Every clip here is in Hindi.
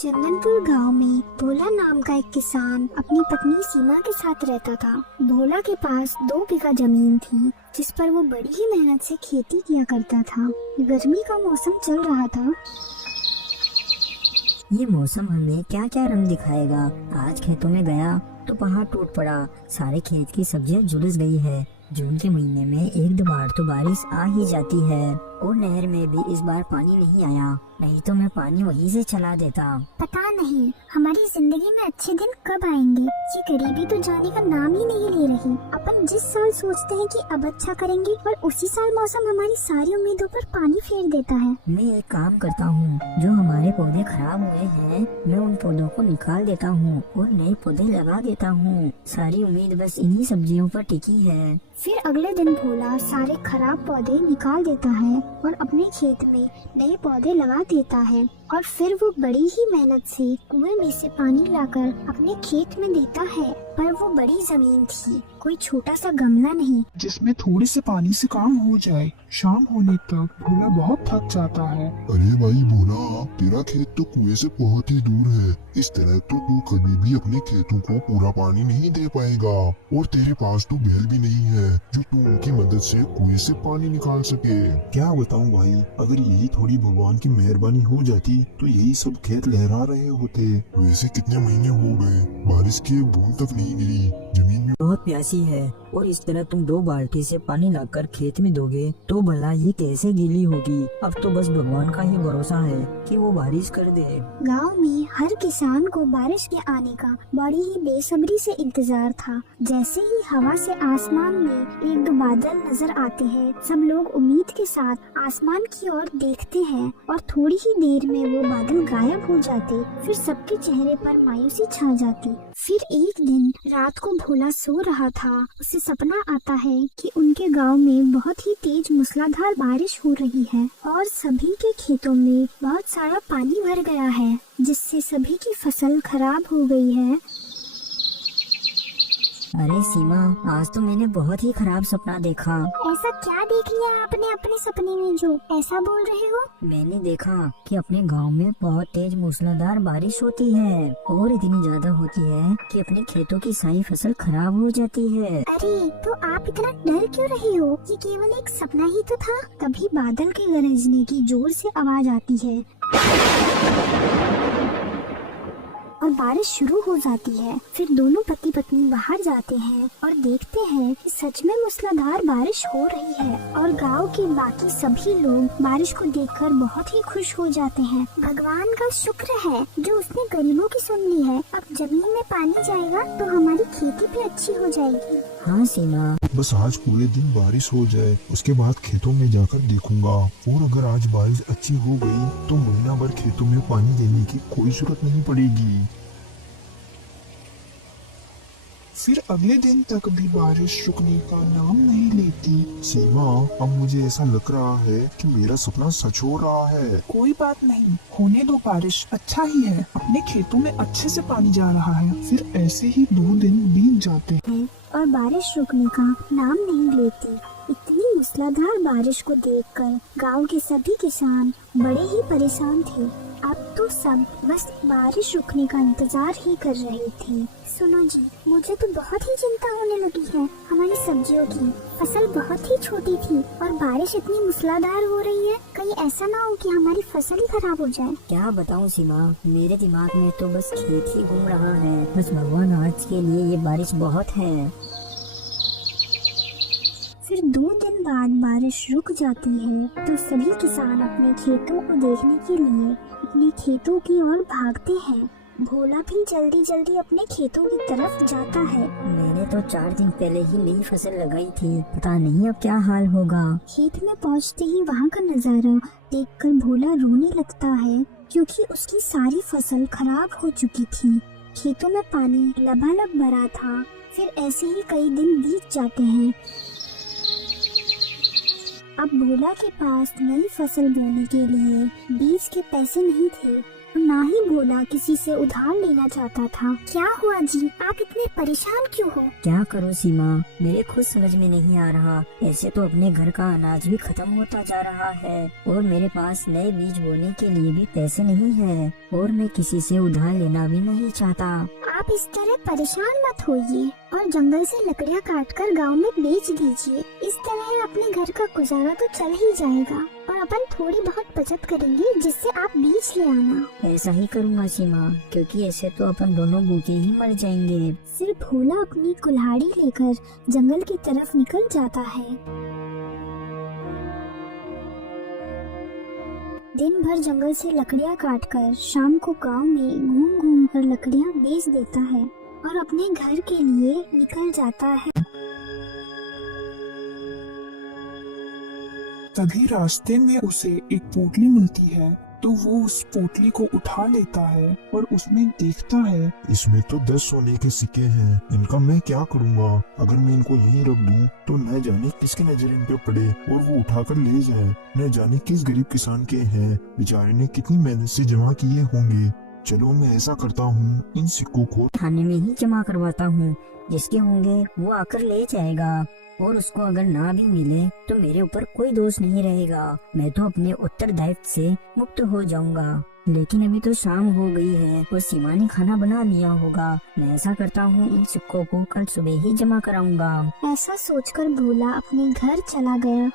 चंदनपुर गांव में भोला नाम का एक किसान अपनी पत्नी सीमा के साथ रहता था। भोला के पास 2 बीघा जमीन थी जिस पर वो बड़ी ही मेहनत से खेती किया करता था। गर्मी का मौसम चल रहा था। ये मौसम हमें क्या क्या रंग दिखाएगा। आज खेतों में गया तो पहाड़ टूट पड़ा, सारे खेत की सब्जियां झुलस गई है। जून के महीने में 1-2 बार तो बारिश आ ही जाती है और नहर में भी इस बार पानी नहीं आया, नहीं तो मैं पानी वहीं से चला देता। पता नहीं हमारी जिंदगी में अच्छे दिन कब आएंगे। ये गरीबी तो जाने का नाम ही नहीं ले रही। अपन जिस साल सोचते हैं कि अब अच्छा करेंगे और उसी साल मौसम हमारी सारी उम्मीदों पर पानी फेर देता है। मैं एक काम करता हूँ, जो हमारे पौधे खराब हुए हैं मैं उन पौधों को निकाल देता हूँ और नए पौधे लगा देता हूँ। सारी उम्मीद बस इन्हीं सब्जियों पर टिकी है। फिर अगले दिन भोला सारे खराब पौधे निकाल देता है और अपने खेत में नए पौधे लगा देता है और फिर वो बड़ी ही मेहनत से कुएं में से पानी लाकर अपने खेत में देता है। पर वो बड़ी जमीन थी, कोई छोटा सा गमला नहीं जिसमें थोड़े से पानी से काम हो जाए। शाम होने तक भोला बहुत थक जाता है। अरे भाई भोला, तेरा खेत तो कुएं से बहुत ही दूर है। इस तरह तो तू कभी भी अपने खेतों को पूरा पानी नहीं दे पाएगा और तेरे पास तो बैल भी नहीं है जो तू उनकी मदद से कुएं से पानी निकाल सके। क्या बताऊं भाई, अगर यही थोड़ी भगवान की मेहरबानी हो जाती तो यही सब खेत लहरा रहे होते। वैसे कितने महीने हो गए बारिश की एक बूंद तक नहीं गिरी। जमीन में बहुत प्यासी है और इस तरह तुम 2 बाल्टी से पानी लाकर खेत में दोगे तो भला ये कैसे गीली होगी। अब तो बस भगवान का ही भरोसा है कि वो बारिश कर दे। गांव में हर किसान को बारिश के आने का बड़ी ही बेसब्री से इंतजार था। जैसे ही हवा से आसमान में 1-2 बादल नजर आते हैं, सब लोग उम्मीद के साथ आसमान की ओर देखते हैं और थोड़ी ही देर में वो बादल गायब हो जाते। फिर सबके चेहरे पर मायूसी छा जाती। फिर एक दिन रात को भोला सो रहा था। उसे सपना आता है कि उनके गांव में बहुत ही तेज मूसलाधार बारिश हो रही है और सभी के खेतों में बहुत सारा पानी भर गया है, जिससे सभी की फसल खराब हो गई है। अरे सीमा, आज तो मैंने बहुत ही खराब सपना देखा। ऐसा क्या देख लिया आपने अपने सपने में जो ऐसा बोल रहे हो? मैंने देखा कि अपने गांव में बहुत तेज मूसलाधार बारिश होती है और इतनी ज्यादा होती है कि अपने खेतों की सारी फसल खराब हो जाती है। अरे तो आप इतना डर क्यों रहे हो? ये केवल एक सपना ही तो था। तभी बादल के गरजने की जोर से आवाज आती है और बारिश शुरू हो जाती है। फिर दोनों पति पत्नी बाहर जाते हैं और देखते हैं कि सच में मूसलाधार बारिश हो रही है और गांव के बाकी सभी लोग बारिश को देखकर बहुत ही खुश हो जाते हैं। भगवान का शुक्र है जो उसने गरीबों की सुन ली है। अब जमीन में पानी जाएगा तो हमारी खेती भी अच्छी हो जाएगी। हाँ सीमा, बस आज पूरे दिन बारिश हो जाए, उसके बाद खेतों में जाकर देखूंगा और अगर आज बारिश अच्छी हो गई तो महीना भर खेतों में पानी देने की कोई जरूरत नहीं पड़ेगी। फिर अगले दिन तक भी बारिश रुकने का नाम नहीं लेती। सीमा, अब मुझे ऐसा लग रहा है कि मेरा सपना सच हो रहा है। कोई बात नहीं, होने दो बारिश, अच्छा ही है। अपने खेतों में अच्छे से पानी जा रहा है। फिर ऐसे ही 2 दिन बीत जाते हैं और बारिश रुकने का नाम नहीं लेती। इतनी मूसलाधार बारिश को देखकर गांव के सभी किसान बड़े ही परेशान थे। अब तो सब बस बारिश रुकने का इंतजार ही कर रहे थे। सुनो जी, मुझे तो बहुत ही चिंता होने लगी है। हमारी सब्जियों की फसल बहुत ही छोटी थी और बारिश इतनी मूसलाधार हो रही है, कहीं ऐसा ना हो कि हमारी फसल ही खराब हो जाए। क्या बताऊँ सीमा, मेरे दिमाग में तो बस खेत ही घूम रहा है। बस भगवान आज के लिए ये बारिश बहुत है। फिर 2 दिन बाद बारिश रुक जाती है तो सभी किसान अपने खेतों को देखने के लिए अपने खेतों की ओर भागते हैं। भोला भी जल्दी जल्दी अपने खेतों की तरफ जाता है। मैंने तो 4 दिन पहले ही नई फसल लगाई थी, पता नहीं अब क्या हाल होगा। खेत में पहुंचते ही वहां का नजारा देखकर भोला रोने लगता है क्योंकि उसकी सारी फसल खराब हो चुकी थी। खेतों में पानी लबालब भरा था। फिर ऐसे ही कई दिन बीत जाते हैं। अब भोला के पास नई फसल बोने के लिए बीज के पैसे नहीं थे ना ही भोला किसी से उधार लेना चाहता था। क्या हुआ जी, आप इतने परेशान क्यों हो? क्या करूं सीमा, मेरे खुद समझ में नहीं आ रहा। ऐसे तो अपने घर का अनाज भी खत्म होता जा रहा है और मेरे पास नए बीज बोने के लिए भी पैसे नहीं है और मैं किसी से उधार लेना भी नहीं चाहता। आप इस तरह परेशान मत होइए और जंगल से लकड़ियाँ काटकर गांव में बेच दीजिए। इस तरह अपने घर का गुजारा तो चल ही जाएगा और अपन थोड़ी बहुत बचत करेंगे जिससे आप बीज ले आना। ऐसा ही करूँगा सीमा, क्योंकि ऐसे तो अपन दोनों भूखे ही मर जाएंगे। फिर भोला अपनी कुल्हाड़ी लेकर जंगल की तरफ निकल जाता है। दिन भर जंगल से लकड़ियाँ काटकर शाम को गांव में घूम घूम कर लकड़ियाँ बेच देता है और अपने घर के लिए निकल जाता है। तभी रास्ते में उसे एक पोटली मिलती है, तो वो उस पोटली को उठा लेता है और उसमें देखता है इसमें तो 10 सोने के सिक्के हैं। इनका मैं क्या करूँगा? अगर मैं इनको यहीं रख दूं तो न जाने किसकी नजर इन पे पड़े और वो उठाकर ले जाए। न जाने किस गरीब किसान के हैं, बेचारे ने कितनी मेहनत से जमा किए होंगे। चलो मैं ऐसा करता हूँ, इन सिक्कों को थाने में ही जमा करवाता हूँ। जिसके होंगे वो आकर ले जाएगा और उसको अगर ना भी मिले तो मेरे ऊपर कोई दोष नहीं रहेगा। मैं तो अपने उत्तरदायित्व से मुक्त हो जाऊंगा। लेकिन अभी तो शाम हो गई है और सीमा ने खाना बना लिया होगा। मैं ऐसा करता हूँ, इन सिक्कों को कल सुबह ही जमा कराऊंगा। ऐसा सोचकर भोला अपने घर चला गया।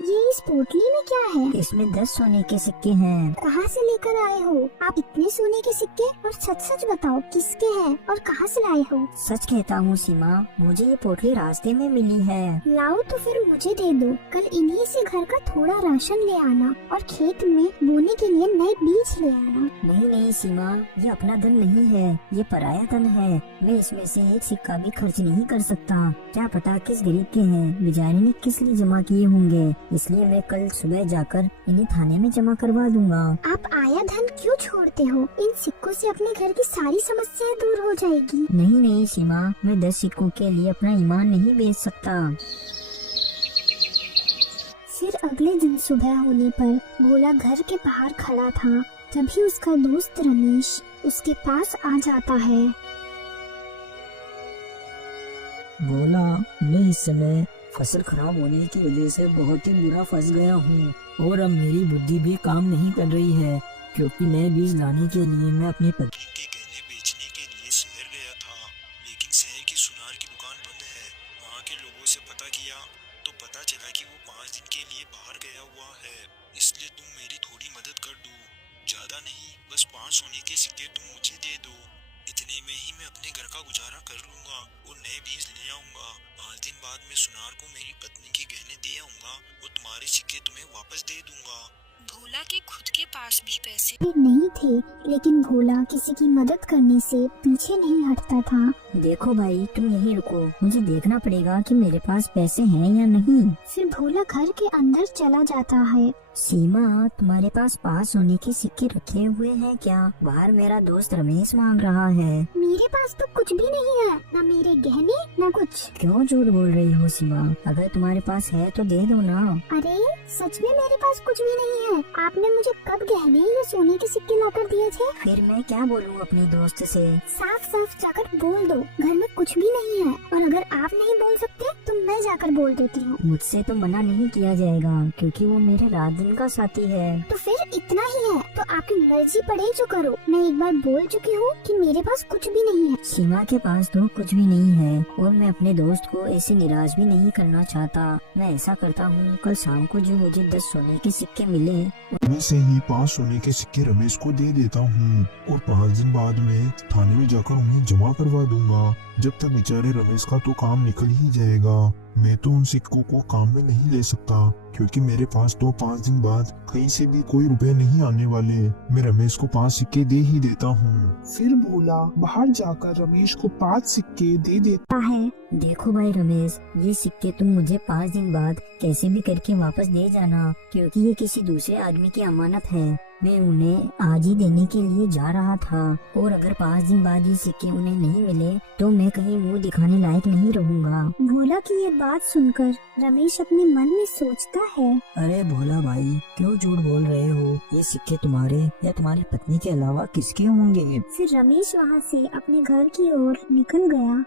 ये इस पोटली में क्या है? इसमें 10 सोने के सिक्के हैं। कहाँ से लेकर आए हो आप इतने सोने के सिक्के? और सच सच बताओ किसके हैं और कहाँ से लाए हो? सच कहता हूँ सीमा, मुझे ये पोटली रास्ते में मिली है। लाओ तो फिर मुझे दे दो। कल इन्हीं से घर का थोड़ा राशन ले आना और खेत में बोने के लिए नए बीज ले आना। नहीं नहीं सीमा, ये अपना धन नहीं है, ये पराया धन है। मैं इसमें से एक सिक्का भी खर्च नहीं कर सकता। क्या पता किस गरीब के हैं, बेचारे ने किस लिए जमा किए होंगे। इसलिए मैं कल सुबह जाकर इन्हें थाने में जमा करवा दूंगा। आप आया धन क्यों छोड़ते हो? इन सिक्कों से अपने घर की सारी समस्याएं दूर हो जाएगी। नहीं नहीं सीमा, मैं 10 सिक्कों के लिए अपना ईमान नहीं बेच सकता। फिर अगले दिन सुबह होने पर भोला घर के बाहर खड़ा था। तभी उसका दोस्त रमेश उसके पास आ जाता है। बोला, मैं इस समय फसल खराब होने की वजह से बहुत ही बुरा फंस गया हूँ और अब मेरी बुद्धि भी काम नहीं कर रही है, क्योंकि नए बीज लाने के लिए मैं अपनी पत्नी के गहने बेचने के लिए शहर गया था, लेकिन शहर की सुनार की दुकान बंद है। वहाँ के लोगों से पता किया तो पता चला कि वो 5 दिन के लिए बाहर गया हुआ है। इसलिए तुम मेरी थोड़ी मदद कर दो। ज्यादा नहीं, बस 5 सोने के सिक्के तुम मुझे दे दो। इतने में ही मैं अपने घर का गुजारा कर लूंगा और नए बीज ले आऊंगा। 5 दिन बाद मैं सुनार को मेरी पत्नी के गहने दे आऊंगा और तुम्हारे सिक्के तुम्हें वापस दे दूंगा। भोला के खुद के पास भी पैसे नहीं थे, लेकिन भोला किसी की मदद करने से पीछे नहीं हटता था। देखो भाई, तुम यहीं रुको, मुझे देखना पड़ेगा कि मेरे पास पैसे हैं या नहीं। फिर भोला घर के अंदर चला जाता है। सीमा, तुम्हारे पास 5 सोने के सिक्के रखे हुए हैं क्या? बाहर मेरा दोस्त रमेश मांग रहा है। मेरे पास तो कुछ भी नहीं है, ना मेरे गहने ना कुछ। क्यों झूठ बोल रही हो सीमा? अगर तुम्हारे पास है तो दे दो ना। अरे सच में मेरे पास कुछ भी नहीं है। आपने मुझे कब गहने या सोने के सिक्के लाकर दिए थे? फिर मैं क्या बोलूँ अपनी दोस्त से? साफ साफ जाकर बोल दो घर में कुछ भी नहीं है, और अगर आप नहीं बोल सकते तो मैं जाकर बोल देती हूँ। मुझसे तो मना नहीं किया जाएगा, क्योंकि वो मेरे रात दिन का साथी है। तो फिर इतना ही है तो आपकी मर्जी पड़े जो करो। मैं एक बार बोल चुकी हूँ कि मेरे पास कुछ भी नहीं है। सीमा के पास तो कुछ भी नहीं है और मैं अपने दोस्त को ऐसे निराश भी नहीं करना चाहता। मैं ऐसा करता हूँ, कल शाम को जो मुझे 10 सोने के सिक्के मिले मैं से ही 5 सोने के सिक्के रमेश को दे देता हूँ और 5 दिन बाद में थाने में जाकर उन्हें जमा करवा दूंगा। जब तक बेचारे रमेश का तो काम निकल ही जाएगा। मैं तो उन सिक्कों को काम में नहीं ले सकता, क्योंकि मेरे पास तो 5 दिन बाद कहीं से भी कोई रुपए नहीं आने वाले। मैं रमेश को 5 सिक्के दे ही देता हूँ। फिर भोला बाहर जाकर रमेश को 5 सिक्के दे देता है। देखो भाई रमेश, ये सिक्के तुम मुझे 5 दिन बाद कैसे भी करके वापस दे जाना, क्योंकि ये किसी दूसरे आदमी की अमानत है मैं उन्हें आज ही देने के लिए जा रहा था, और अगर 5 दिन बाद ये सिक्के उन्हें नहीं मिले तो मैं कहीं मुंह दिखाने लायक नहीं रहूँगा। भोला की ये बात सुनकर रमेश अपने मन में सोचता है, अरे भोला भाई, क्यों झूठ बोल रहे हो? ये सिक्के तुम्हारे या तुम्हारी पत्नी के अलावा किसके होंगे? फिर रमेश वहाँ से अपने घर की ओर निकल गया।